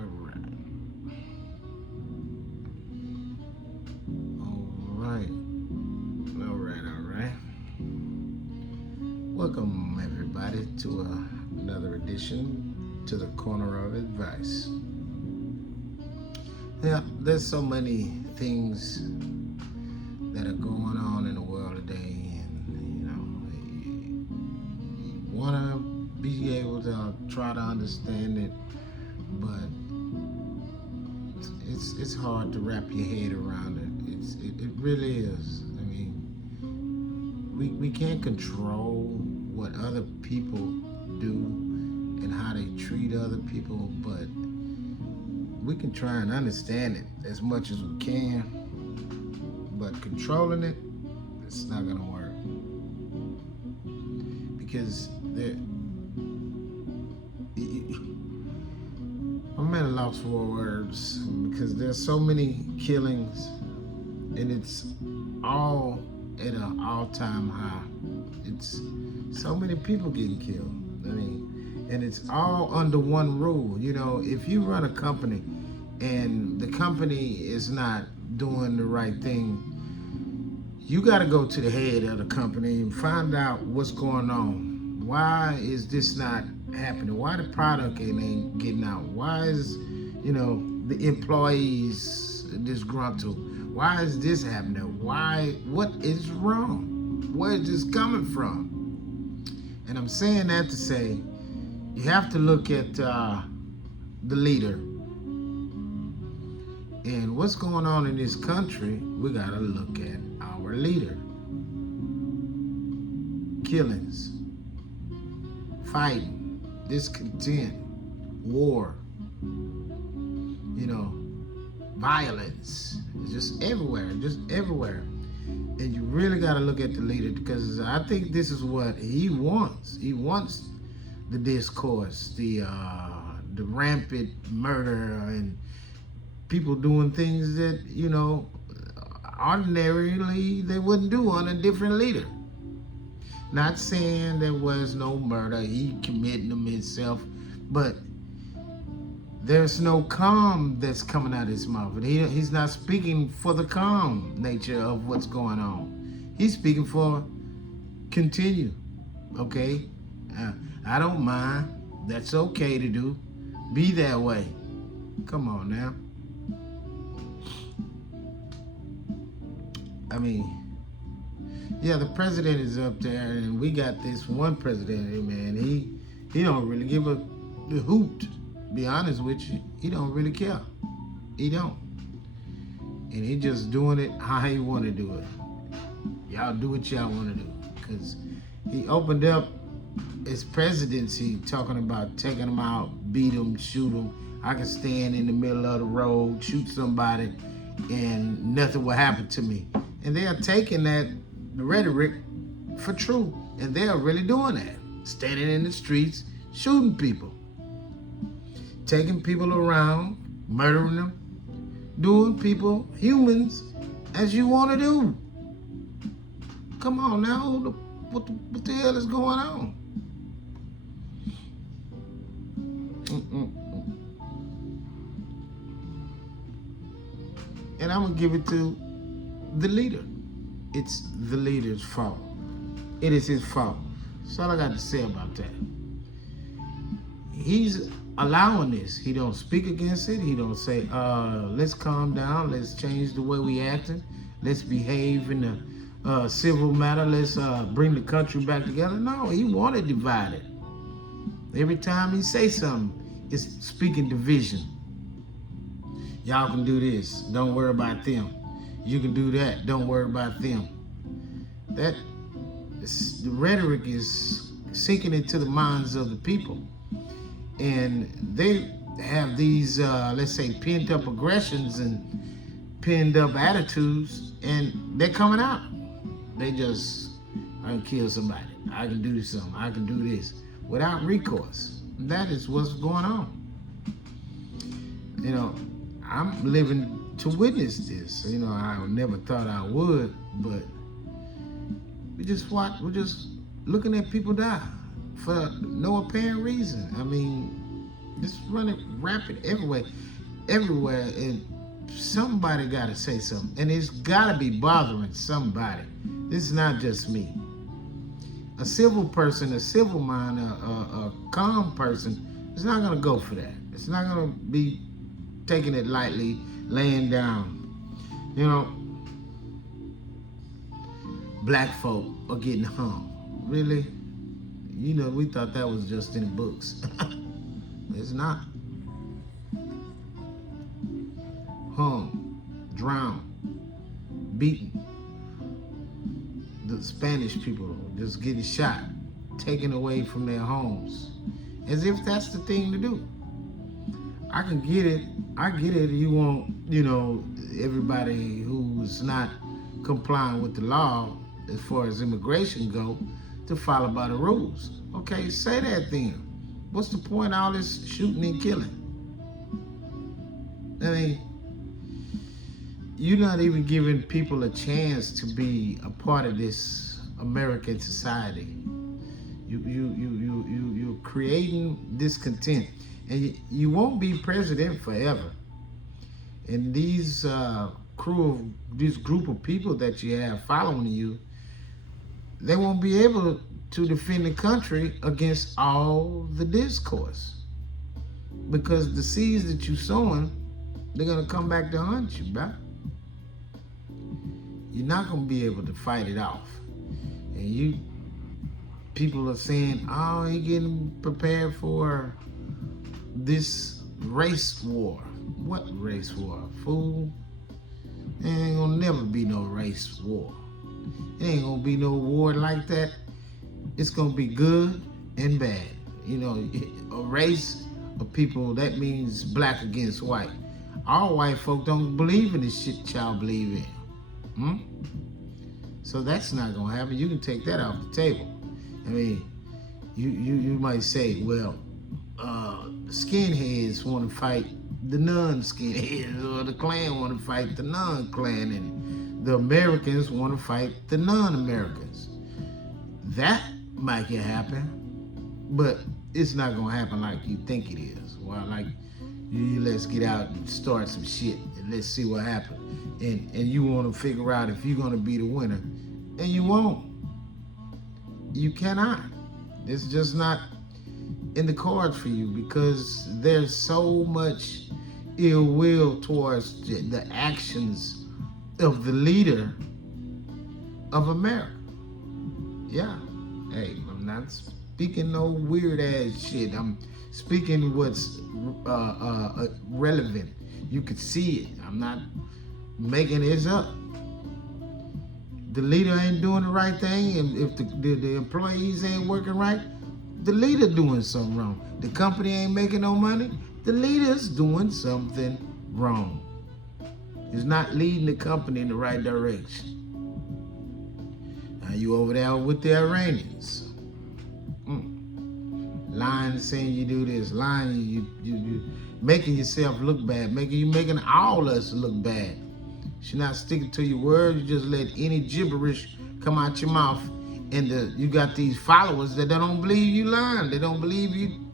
All right. All right. All right. All right. Welcome, everybody, to another edition to the Corner of Advice. Yeah, there's so many things that are going on in the world today, and you want to be able to try to understand it, but it's hard to wrap your head around it. It really is. I mean, we can't control what other people do and how they treat other people, but we can try and understand it as much as we can. But controlling it, it's not gonna work because I'm at a loss for words because there's so many killings, and it's all at an all-time high. It's so many people getting killed. I mean, and it's all under one rule. You know, if you run a company and the company is not doing the right thing, you got to go to the head of the company and find out what's going on. Why is this not happening? Why the product ain't getting out? Why is, the employees disgruntled? Why is this happening? Why? What is wrong? Where is this coming from? And I'm saying that to say you have to look at the leader. And what's going on in this country, we got to look at our leader. Killings, fighting, discontent, war, violence. It's just everywhere, just everywhere. And you really got to look at the leader because I think this is what he wants. He wants the discourse, the rampant murder and people doing things that, ordinarily they wouldn't do on a different leader. Not saying there was no murder, he committed them himself, but there's no calm that's coming out of his mouth. He's not speaking for the calm nature of what's going on. He's speaking for continue, okay? I don't mind. That's okay to do. Be that way. Come on now. I mean, yeah, the president is up there, and we got this one president, man. He don't really give a hoot. Be honest with you, he don't really care. He don't, and he just doing it how he want to do it. Y'all do what y'all want to do, cause he opened up his presidency talking about taking them out, beat them, shoot them. I can stand in the middle of the road, shoot somebody, and nothing will happen to me. And they are taking that rhetoric for true. And they are really doing that. Standing in the streets, shooting people. Taking people around, murdering them, doing people, humans, as you want to do. Come on now, what the hell is going on? And I'm going to give it to the leader. It's the leader's fault. It is his fault. That's all I got to say about that. He's allowing this. He don't speak against it. He don't say, let's calm down. Let's change the way we acting. Let's behave in a civil matter. Let's bring the country back together. No, he want it divided. Every time he say something, it's speaking division. Y'all can do this. Don't worry about them. You can do that. Don't worry about them. The rhetoric is sinking into the minds of the people. And they have these, let's say, pent up aggressions and pent up attitudes, and they're coming out. They just, I can kill somebody. I can do something. I can do this without recourse. That is what's going on. I'm living to witness this. I never thought I would, but we're just looking at people die for no apparent reason. I mean, It's running rapid everywhere, everywhere, and somebody got to say something, and it's got to be bothering somebody. This is not just me. A civil person, a civil mind, a calm person is not gonna go for that. It's not gonna be taking it lightly, laying down. You know, black folk are getting hung. Really? You know, we thought that was just in books. It's not. Hung, drowned, beaten. The Spanish people just getting shot, taken away from their homes, as if that's the thing to do. I can get it. I get it. You want, everybody who's not complying with the law as far as immigration go to follow by the rules. Okay, say that then. What's the point of all this shooting and killing? I mean, you're not even giving people a chance to be a part of this American society. You're creating discontent, and you won't be president forever. And this group of people that you have following you, they won't be able to defend the country against all the discourse, because the seeds that you're sowing, they're gonna come back to haunt you, bro. You're not gonna be able to fight it off. And people are saying, oh, he getting prepared for this race war. What race war? Fool. There ain't gonna never be no race war. There ain't gonna be no war like that. It's gonna be good and bad. A race of people, that means black against white. All white folk don't believe in this shit y'all believe in. So that's not gonna happen. You can take that off the table. I mean, you might say, well, skinheads want to fight the non-skinheads, or the Klan want to fight the non-Klan, and the Americans want to fight the non-Americans. That might happen, but it's not gonna happen like you think it is. Well, like, let's get out and start some shit and let's see what happens. And you want to figure out if you're gonna be the winner, and you won't. You cannot. It's just not in the cards for you, because there's so much ill will towards the actions of the leader of America. Yeah. Hey, I'm not speaking no weird ass shit. I'm speaking what's relevant. You could see it. I'm not making this up. The leader ain't doing the right thing, and if the employees ain't working right, the leader doing something wrong. The company ain't making no money, the leader's doing something wrong. He's not leading the company in the right direction. Now you over there with the Iranians. Lying, saying you do this, lying, you making yourself look bad, making all us look bad. You're not sticking to your word. You just let any gibberish come out your mouth, and you got these followers that don't believe you lying. They don't believe you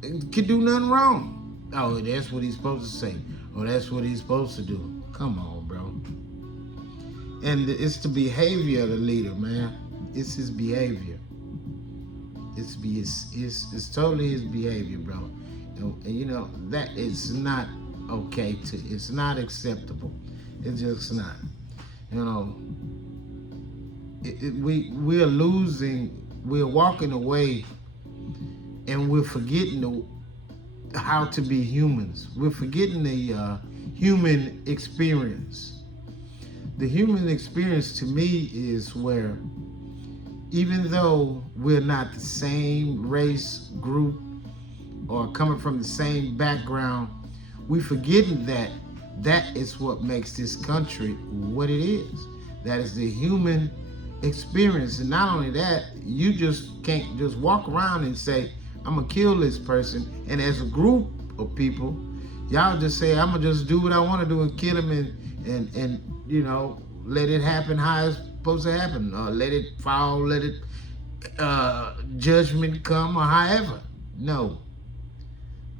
can do nothing wrong. Oh, that's what he's supposed to say. Oh, that's what he's supposed to do. Come on, bro. And it's the behavior of the leader, man. It's his behavior. It's totally his behavior, bro. And that is not okay. It's not acceptable. It's just not. We're losing. We're walking away, and we're forgetting how to be humans. We're forgetting the human experience. The human experience, to me, is where, even though we're not the same race, group, or coming from the same background, we're forgetting that is what makes this country what it is. That is the human experience. And not only that, you just can't just walk around and say, I'm gonna kill this person. And as a group of people, y'all just say, I'm gonna just do what I want to do and kill him, and let it happen how it's supposed to happen. Let it fall, let it judgment come, or however. No.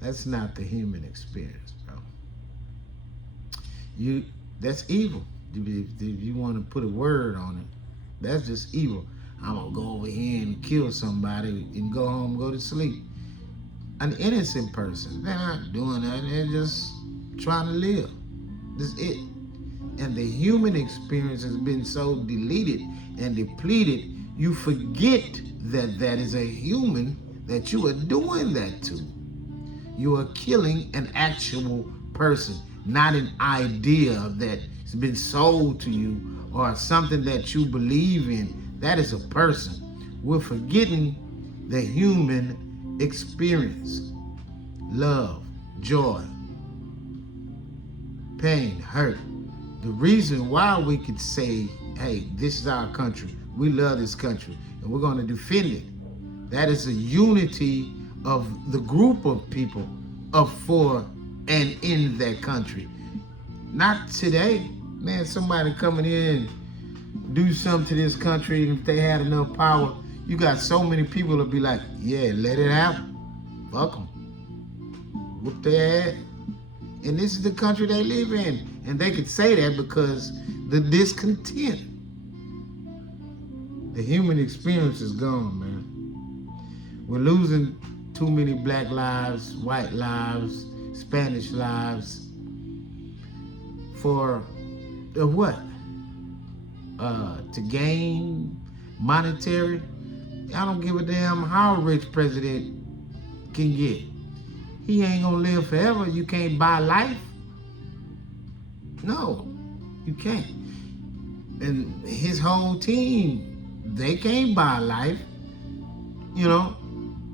That's not the human experience, bro. You that's evil. If you want to put a word on it, that's just evil. I'm gonna go over here and kill somebody and go home, go to sleep. An innocent person, they're not doing that. They're just trying to live. That's it. And the human experience has been so deleted and depleted, you forget that that is a human that you are doing that to. You are killing an actual person, not an idea that's been sold to you or something that you believe in. That is a person. We're forgetting the human experience. Love, joy, pain, hurt. The reason why we could say, hey, this is our country, we love this country, and we're going to defend it. That is a unity of the group of people of for and in that country. Not today. Man, somebody coming in do something to this country, and if they had enough power, you got so many people to be like, yeah, let it happen. Fuck them. Whoop their ass. And this is the country they live in. And they could say that because the discontent. The human experience is gone, man. We're losing too many black lives, white lives, Spanish lives for what? To gain monetary. I don't give a damn how rich president can get. He ain't gonna live forever. You can't buy life. No, you can't. And his whole team, they can't buy life. You know,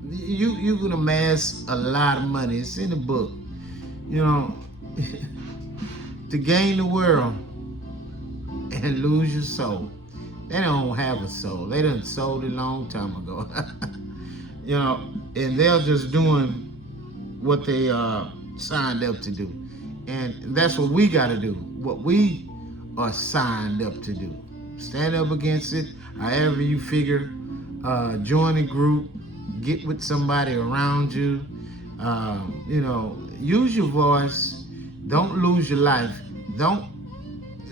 you can amass a lot of money. It's in the book. You know, to gain the world and lose your soul. They don't have a soul. They done sold it a long time ago. You know, and they're just doing what they signed up to do. And that's what we got to do, what we are signed up to do. Stand up against it, however you figure. Join a group, get with somebody around you. You know, use your voice. Don't lose your life. Don't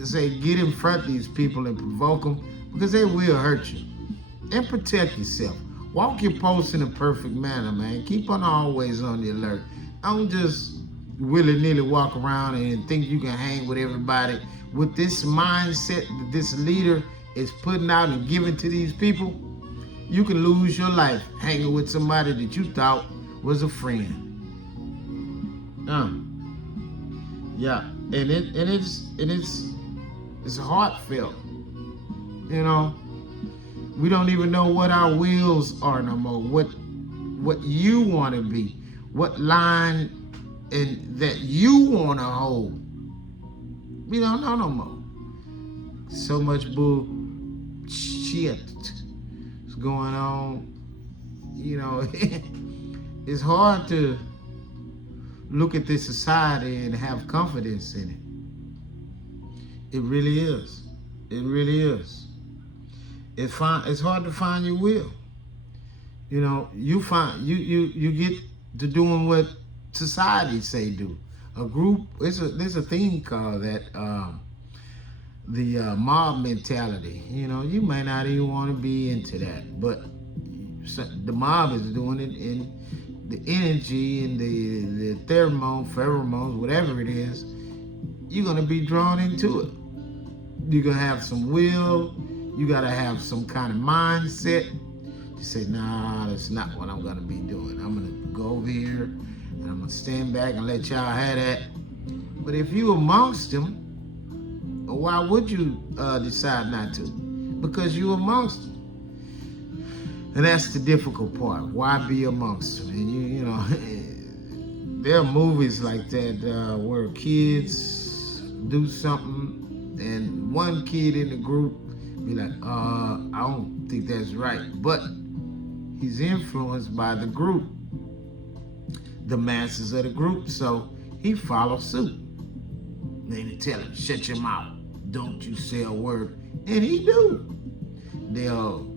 say get in front of these people and provoke them, because they will hurt you. And protect yourself. Walk your post in a perfect manner, man. Keep on always on the alert. Don't just willy-nilly walk around and think you can hang with everybody. With this mindset that this leader is putting out and giving to these people, you can lose your life hanging with somebody that you thought was a friend. Yeah, and it's heartfelt. You know, we don't even know what our wills are no more. What you want to be, what line and that you want to hold. We don't know no more. So much bullshit is going on. You know, it's hard to look at this society and have confidence in it. It really is. It really is. It's hard to find your will. You know, you get to doing what society say do. A group. There's a thing called that the mob mentality. You know, you may not even want to be into that, but the mob is doing it, and the energy and the pheromones, whatever it is, you're gonna be drawn into it. You're gonna have some will. You gotta have some kind of mindset. You say, nah, that's not what I'm gonna be doing. I'm gonna go over here and I'm gonna stand back and let y'all have that. But if you amongst them, why would you decide not to? Because you amongst them. And that's the difficult part. Why be amongst them? And you know, there are movies like that where kids do something and one kid in the group be like, I don't think that's right. But he's influenced by the group, the masses of the group, so he follows suit. They tell him, shut your mouth, don't you say a word. And he do. They'll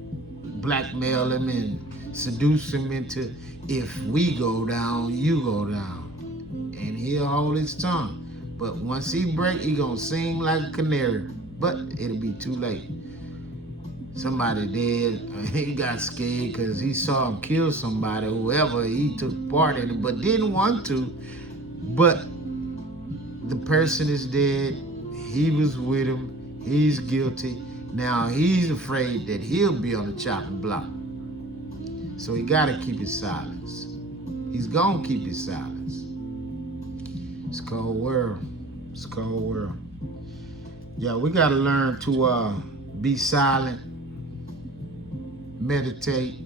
blackmail him and seduce him into if we go down, you go down. And he'll hold his tongue. But once he break, he gonna sing like a canary. But it'll be too late. Somebody dead. He got scared because he saw him kill somebody, whoever he took part in it, but didn't want to. But the person is dead. He was with him. He's guilty. Now he's afraid that he'll be on the chopping block. So he gotta keep his silence. He's gonna keep his silence. It's a cold world. It's a cold world. Yeah, we gotta learn to be silent, meditate,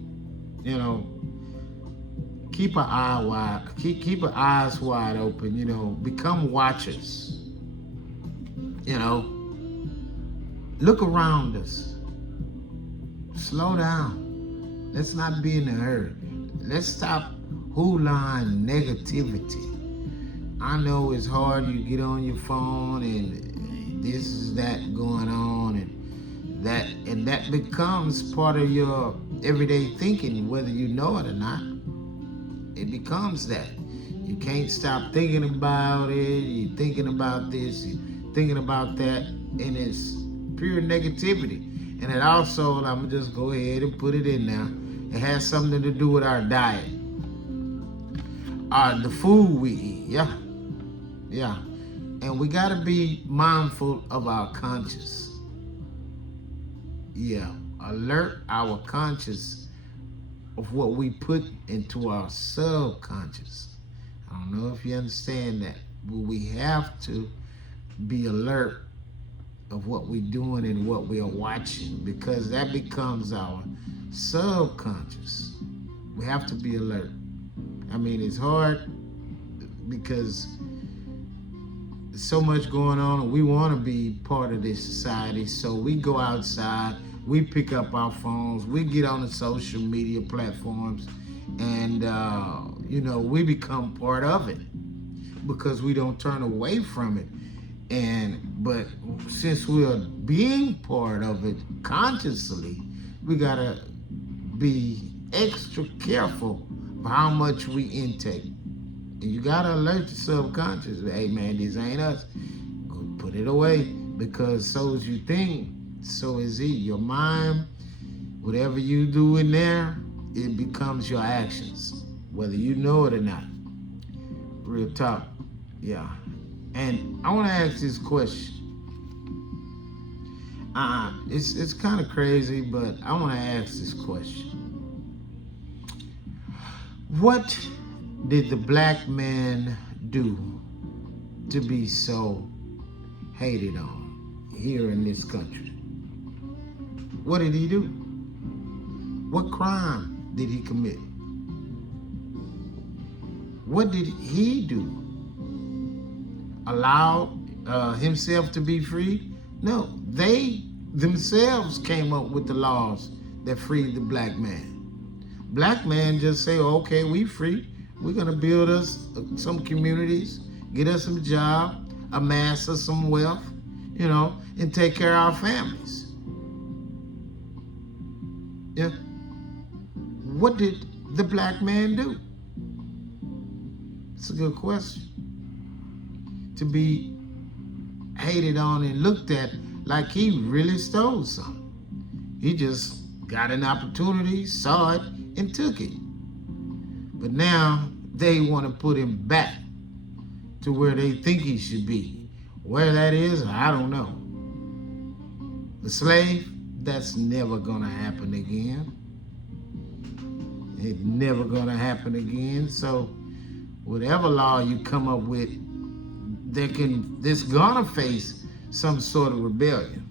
keep our keep our eyes wide open, become watchers. Look around us. Slow down. Let's not be in a hurry. Let's stop hooline negativity. I know it's hard. You get on your phone and this is that going on and that becomes part of your everyday thinking, whether you know it or not. It becomes that. You can't stop thinking about it. You're thinking about this, you're thinking about that, and it's pure negativity. And it also, I'm gonna just go ahead and put it in now, it has something to do with our diet. The food we eat, yeah. And we gotta be mindful of our conscience. Yeah, alert our conscience of what we put into our subconscious. I don't know if you understand that, but we have to be alert of what we're doing and what we are watching, because that becomes our subconscious. We have to be alert. I mean, it's hard because there's so much going on and we want to be part of this society. So we go outside, we pick up our phones, we get on the social media platforms, and we become part of it because we don't turn away from it. But since we're being part of it consciously, we gotta be extra careful of how much we intake. And you gotta alert your subconscious. Hey man, this ain't us. Go put it away, because so as you think, so is it. Your mind, whatever you do in there, it becomes your actions, whether you know it or not. Real talk, yeah. And I want to ask this question. It's kind of crazy, but I want to ask this question. What did the black man do to be so hated on here in this country? What did he do? What crime did he commit? What did he do? Allow himself to be freed? No, they themselves came up with the laws that freed the black man. Black man just say, okay, we free. We're gonna build us some communities, get us some job, amass us some wealth, and take care of our families. Yeah. What did the black man do? It's a good question. To be hated on and looked at like he really stole something. He just got an opportunity, saw it, and took it. But now they want to put him back to where they think he should be. Where that is, I don't know. The slave, that's never gonna happen again. It's never gonna happen again. So whatever law you come up with, this gonna face some sort of rebellion.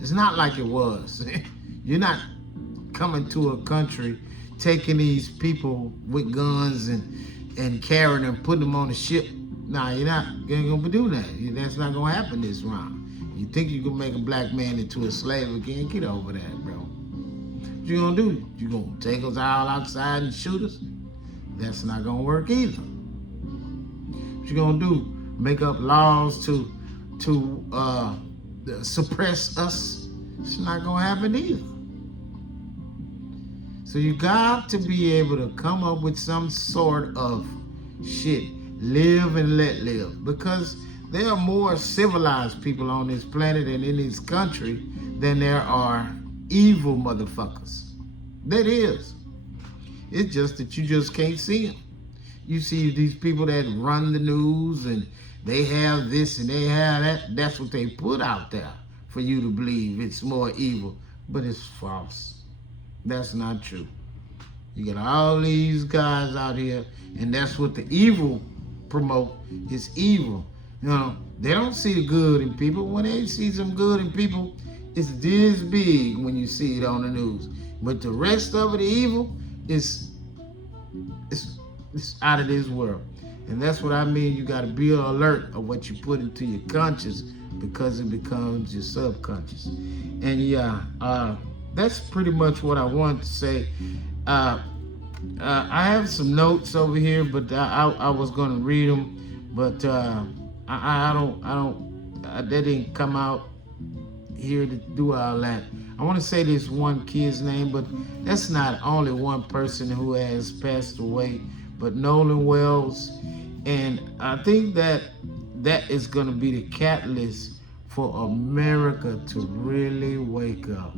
It's not like it was. You're not coming to a country, taking these people with guns and carrying them, putting them on a ship. Nah, you're not gonna do that. That's not gonna happen this round. You think you can make a black man into a slave again? Get over that, bro. What you gonna do? You gonna take us all outside and shoot us? That's not gonna work either. What you gonna do? Make up laws to suppress us? It's not gonna happen either. So you got to be able to come up with some sort of shit. Live and let live. Because there are more civilized people on this planet and in this country than there are evil motherfuckers. That is. It's just that you just can't see them. You see these people that run the news and they have this and they have that. That's what they put out there for you to believe it's more evil. But it's false. That's not true. You got all these guys out here, and that's what the evil promote. It's evil. You know, they don't see the good in people. When they see some good in people, it's this big when you see it on the news. But the rest of it, the evil, is it's out of this world. And that's what I mean. You got to be alert of what you put into your conscious, because it becomes your subconscious. And yeah, that's pretty much what I wanted to say. I have some notes over here, but I was gonna read them, but they didn't come out here to do all that. I want to say this one kid's name, but that's not only one person who has passed away, but Nolan Wells. And I think that is going to be the catalyst for America to really wake up.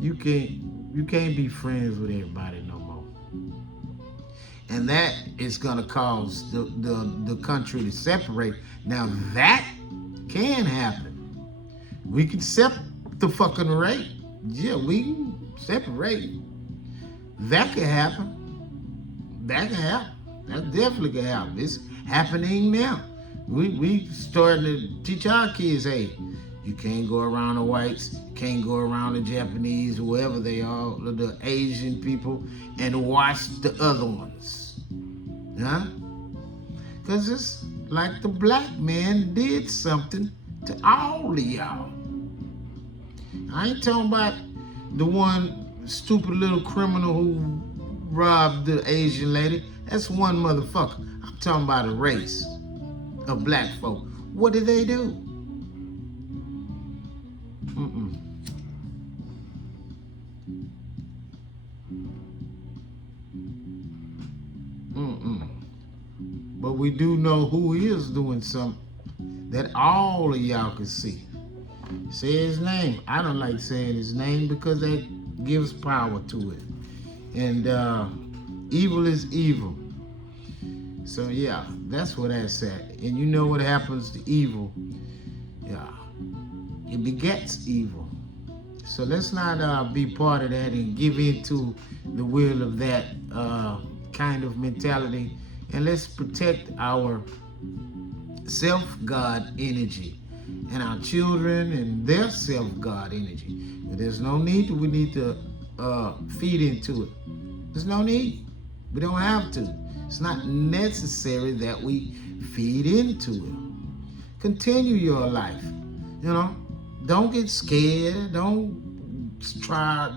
You can't be friends with everybody no more. And that is going to cause the country to separate. Now that can happen. We can separate. Yeah, we can separate. That can happen. That definitely can happen. It's happening now. We starting to teach our kids, hey, you can't go around the whites, can't go around the Japanese, whoever they are, the Asian people, and watch the other ones. Huh? Because it's like the black man did something to all of y'all. I ain't talking about the one stupid little criminal who robbed the Asian lady. That's one motherfucker. I'm talking about a race of black folk. What did they do? But we do know who is doing something that all of y'all can see. Say his name. I don't like saying his name because that gives power to it. And evil is evil. So yeah, that's where that's at. And you know what happens to evil? Yeah, it begets evil. So let's not be part of that and give in to the will of that kind of mentality. And let's protect our self-God energy and our children and their self-God energy. But there's no need we need to feed into it. There's no need. We don't have to. It's not necessary that we feed into it. Continue your life. You know, don't get scared. Don't stop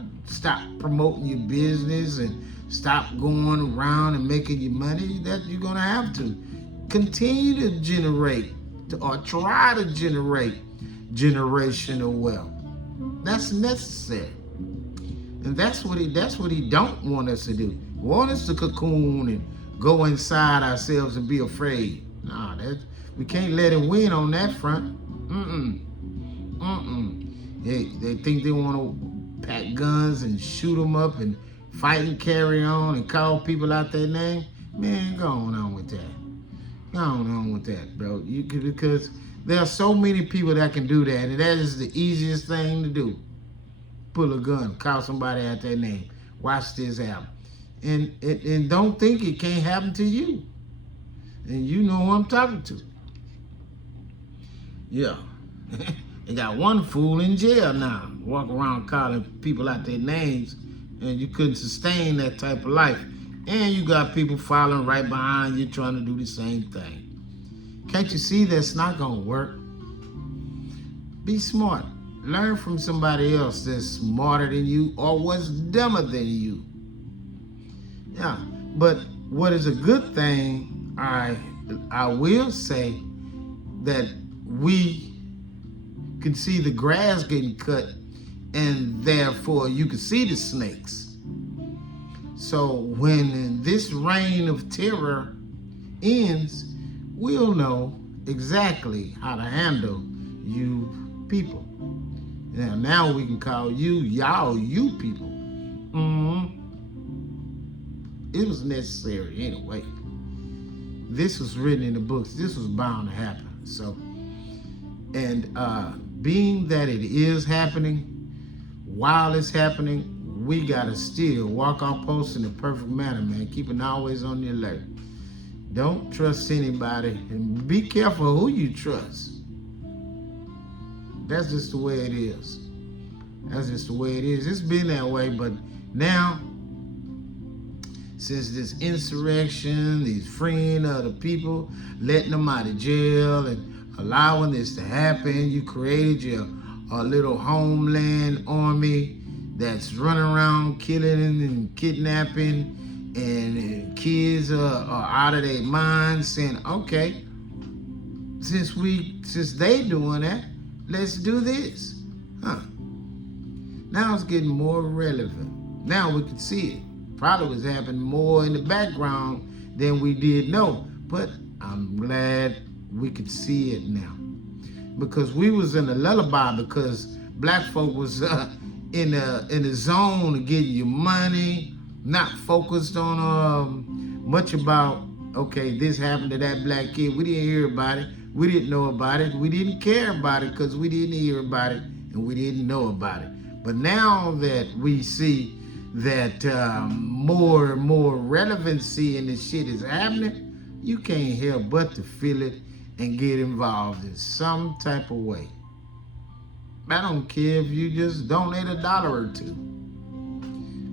promoting your business and stop going around and making your money. That you're gonna have to continue to generate or try to generate generational wealth. That's necessary. And that's what he don't want us to do. He want us to cocoon and go inside ourselves and be afraid. Nah, we can't let him win on that front. They think they want to pack guns and shoot them up and fight and carry on and call people out their name. Man, go on with that. Go on with that, bro. Because there are so many people that can do that, and that is the easiest thing to do. Pull a gun, call somebody out their name. Watch this happen. And don't think it can't happen to you. And you know who I'm talking to. Yeah. They got one fool in jail now. Walk around calling people out their names, and you couldn't sustain that type of life. And you got people following right behind you trying to do the same thing. Can't you see that's not gonna work? Be smart. Learn from somebody else that's smarter than you or was dumber than you. Yeah, but what is a good thing, I will say that we can see the grass getting cut and therefore you can see the snakes. So when this reign of terror ends, we'll know exactly how to handle you people. Now we can call you, y'all, you people. It was necessary anyway. This was written in the books. This was bound to happen. So, and being that it is happening, while it's happening, we gotta still walk our post in a perfect manner, man. Keeping always on the alert. Don't trust anybody, and be careful who you trust. That's just the way it is. That's just the way it is. It's been that way, but now, since this insurrection, these freeing of the people, letting them out of jail and allowing this to happen, you created a little homeland army that's running around killing and kidnapping, and kids are out of their minds saying, okay, since they doing that, let's do this. Now it's getting more relevant. Now we can see it. Probably was happening more in the background than we did know, but I'm glad we could see it now, because we was in a lullaby, because black folk was in the zone of getting your money, not focused on much about, okay, this happened to that black kid. We didn't hear about it. We didn't know about it. We didn't care about it because we didn't hear about it and we didn't know about it. But now that we see that more and more relevancy in this shit is happening, you can't help but to feel it and get involved in some type of way. I don't care if you just donate $1 or $2,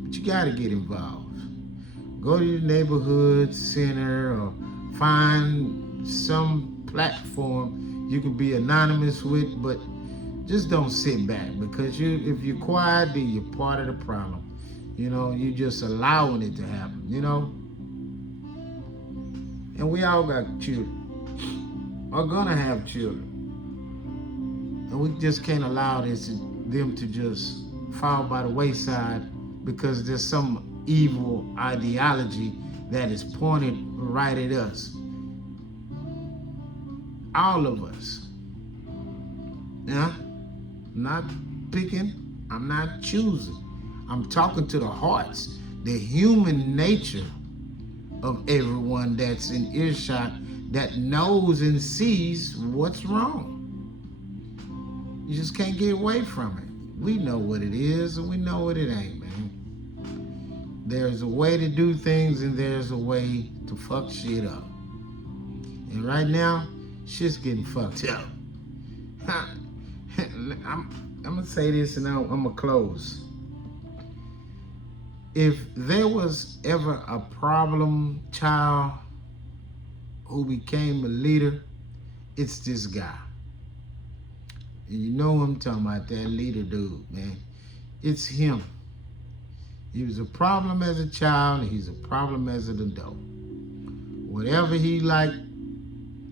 but you gotta get involved. Go to your neighborhood center or find some platform you can be anonymous with, but just don't sit back, because if you're quiet, then you're part of the problem. You're just allowing it to happen, And we all got children, are gonna have children. And we just can't allow them to just fall by the wayside because there's some evil ideology that is pointed right at us. All of us. Yeah? I'm not picking, I'm not choosing. I'm talking to the hearts, the human nature of everyone that's in earshot, that knows and sees what's wrong. You just can't get away from it. We know what it is and we know what it ain't, man. There's a way to do things and there's a way to fuck shit up. And right now, shit's getting fucked up. I'm gonna say this and I'm gonna close. If there was ever a problem child who became a leader, it's this guy. And you know what I'm talking about, that leader dude, man. It's him. He was a problem as a child and he's a problem as an adult. Whatever he liked,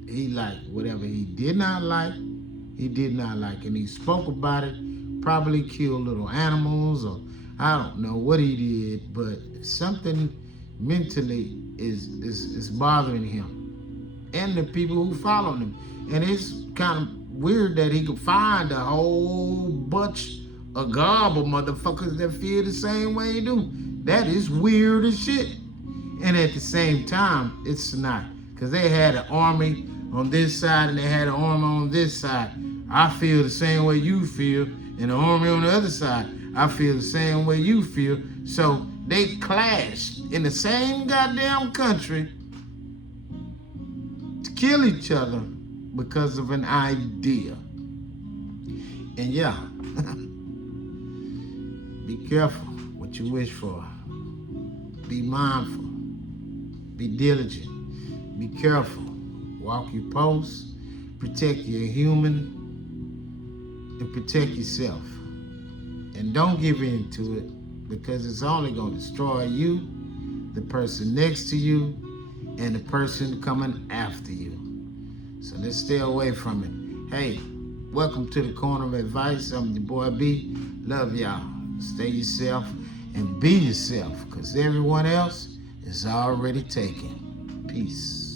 he liked. Whatever he did not like, he did not like. And he spoke about it, probably killed little animals, or I don't know what he did, but something mentally is bothering him and the people who follow him. And it's kind of weird that he could find a whole bunch of gobble motherfuckers that feel the same way he do. That is weird as shit. And at the same time, it's not. Because they had an army on this side and they had an army on this side. I feel the same way you feel, and the army on the other side, I feel the same way you feel. So they clashed in the same goddamn country to kill each other because of an idea. And yeah, be careful what you wish for. Be mindful. Be diligent. Be careful. Walk your post. Protect your human. And protect yourself. And don't give in to it, because it's only going to destroy you, the person next to you, and the person coming after you. So let's stay away from it. Hey, welcome to the Corner of Advice. I'm your boy B. Love y'all. Stay yourself and be yourself, because everyone else is already taken. Peace.